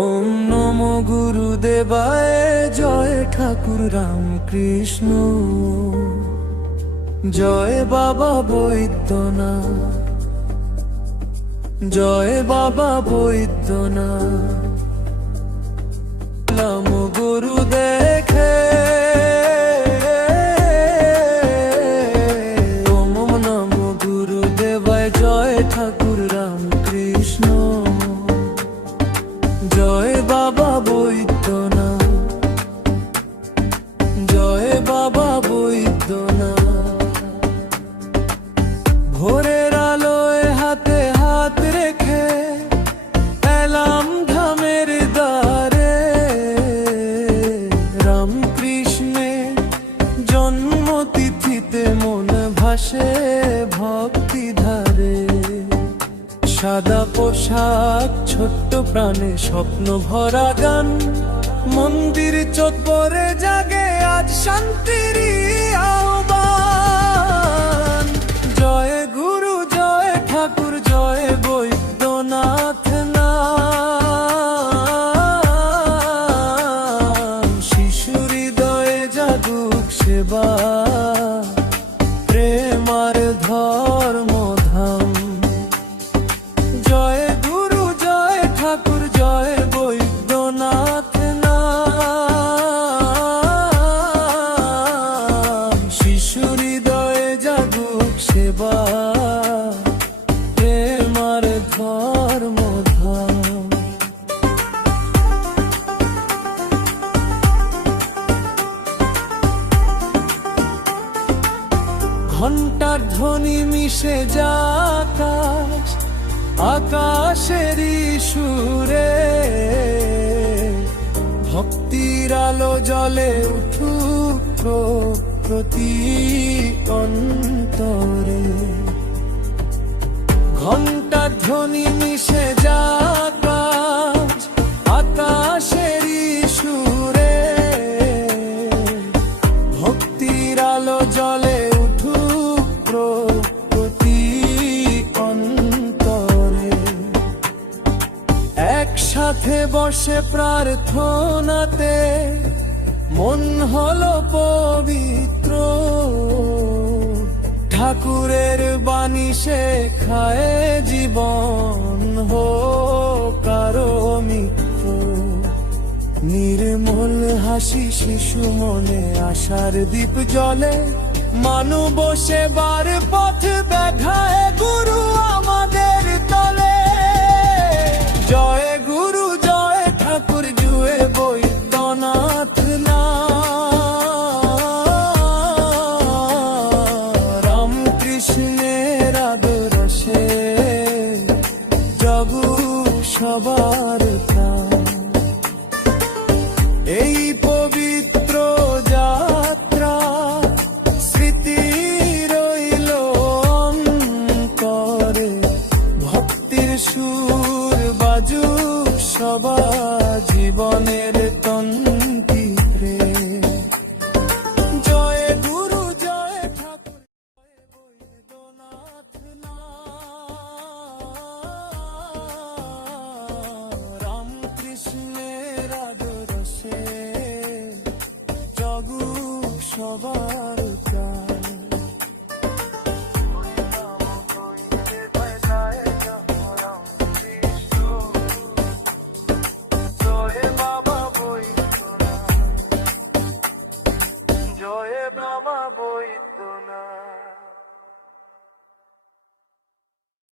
ওম নমো গুরুদেবায় জয় ঠাকুর রামকৃষ্ণ, জয় বাবা বৈদ্যনাথ, জয় বাবা বৈদ্যনাথ। নমো গুরু দেখে ওম নমো গুরুদেবায় জয় ঠাকুর রামকৃষ্ণ, জয় বাবা বৈদ্যনাথ, জয় বাবা বৈদ্যনাথ। ভোরের আলোয় হাতে হাত রেখে এলাম ধামের দ্বারে, রামকৃষ্ণের জন্মতিথিতে মন ভাসে ভক্তি ধারে। সাদা পোশাক ছোট্ট প্রাণে স্বপ্ন ভরা গান, মন্দির চত্বরে জাগে আজ শান্তির আহ্বান। জয় গুরু জয় ঠাকুর জয় বৈদ্যনাথ নাম, শিশু হৃদয়ে জাগুক সেবা প্রেমার ধর্মধাম। জয় গুরু জয় ঠাকুর জয় বৈদ্যনাথ নাম, শিশু হৃদয়ে জাগুক সেবা প্রেমার ধর্মধাম। ঘণ্টার ধ্বনি মিশে যাকাশ আকাশেরই সুরে, ভক্তির আলো জ্বলে উঠুক প্রতি অন্তরে। ঘণ্টার ধ্বনি মিশে যাকাশ আকাশেরই সুরে, ভক্তির আলো জ্বলে উঠুক প্রতি অন্তরে। একসাথে বসে প্রার্থনাতে মন হলো পবিত্র, ঠাকুরের বাণী শেখায় জীবন হোক আরো মিত্র। নির্মল হাসি শিশু মনে আশার দীপ জ্বলে, মানব সেবার পথ দেখায় গুরু আমাদের তলে। জয় গুরু জয় ঠাকুর জুয়ে বৈদ্যনাথ নাম, রামকৃষ্ণের আদর্শে জগু সবার প্রাণ। এই পবিত্র যাত্রা স্মৃতি রইল অন্তরে, ভক্তির সুর বাজুক সবার জীবনের তন্ত্রে। জয় গুরু জয় ঠাকুর জয় বৈদ্যনাথ নাম, রামকৃষ্ণের আদর্শে জগুক সবার প্রাণ। জয় বাবা